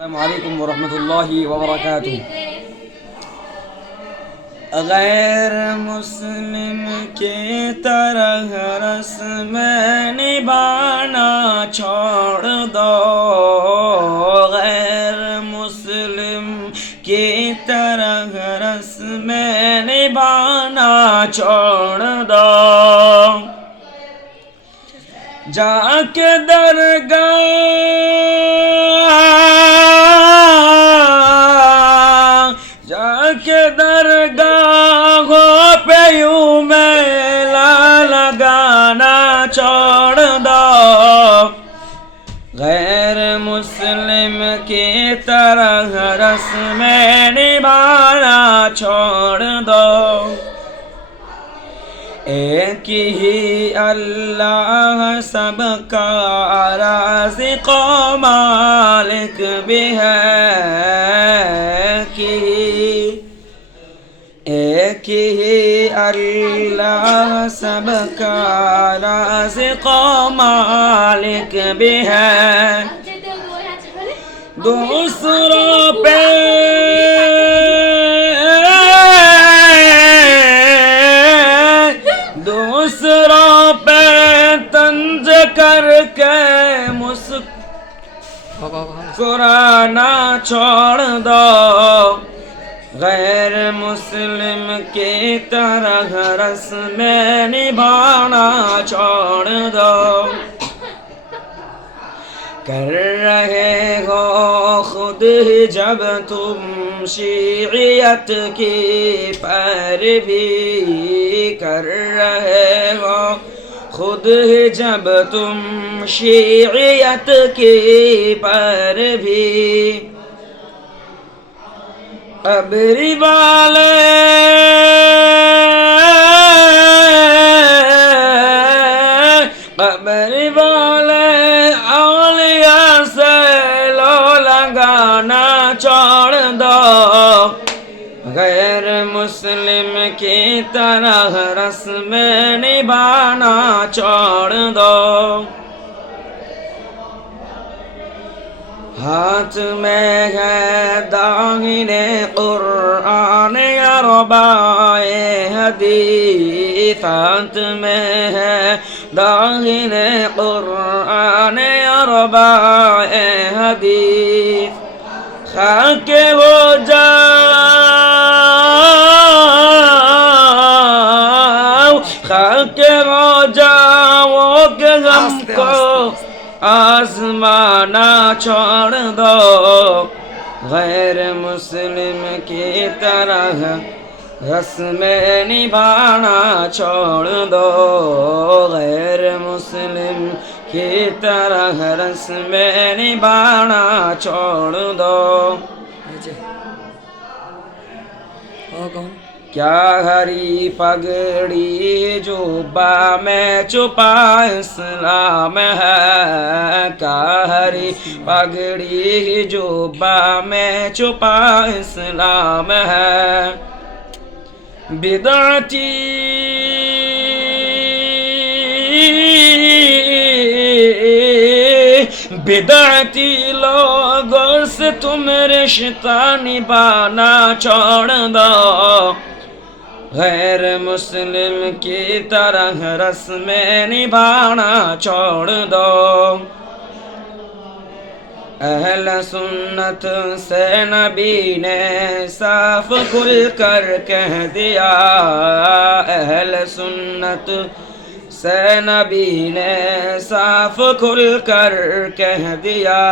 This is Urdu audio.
السلام علیکم ورحمۃ اللہ وبرکاتہ۔ غیر مسلم کی طرح رسم نبھانا چھوڑ دو، غیر مسلم کی طرح رسم نبھانا چھوڑ دو، جا کے درگاہ درگاہوں پہ یوں میلہ لگانا چھوڑ دو، غیر مسلم کی طرح رسم نبھانا چھوڑ دو، ایک ہی اللہ سب کا رازق و مالک بھی ہے، ایک ہی اللہ سب کا رازق و مالک بھی ہے، دوسروں پہ طنز کر کے مسکرانا چھوڑ دو، غیر مسلم کی طرح رسم نبھانا چھوڑ دو، کر رہے ہو خود ہی جب تم شیعیت کی پیروی، کر رہے ہو خود ہی جب تم شیعیت کی پیروی، قبری والے اولیاء سے لو لگانا چھوڑ دو، غیر مسلم کی طرح رسم نبھانا چھوڑ دو، ہاتھ میں ہے داہنے قرآن اربعہ حدیث، ہاتھ میں ہے داہنے قرآن اربعہ حدیث، خاک ہو جاؤ کہ ہم کو آزمانا چھوڑ دو، غیر مسلم کی طرح رسم نبھانا چھوڑ دو، غیر مسلم کی طرح رسم نبھانا چھوڑ دو، کیا ہری پگڑی جوبہ میں چھپا اسلام ہے، کیا ہری پگڑی جوبہ میں چھپا اسلام ہے، بدعتی لوگوں سے تم رشتہ نبھانا چھوڑ دو، غیر مسلم کی طرح رسم نبھانا چھوڑ دو، اہل سنت سے نبی نے صاف کھل کر کہہ دیا، اہل سنت سے نبی نے صاف کھل کر کہہ دیا،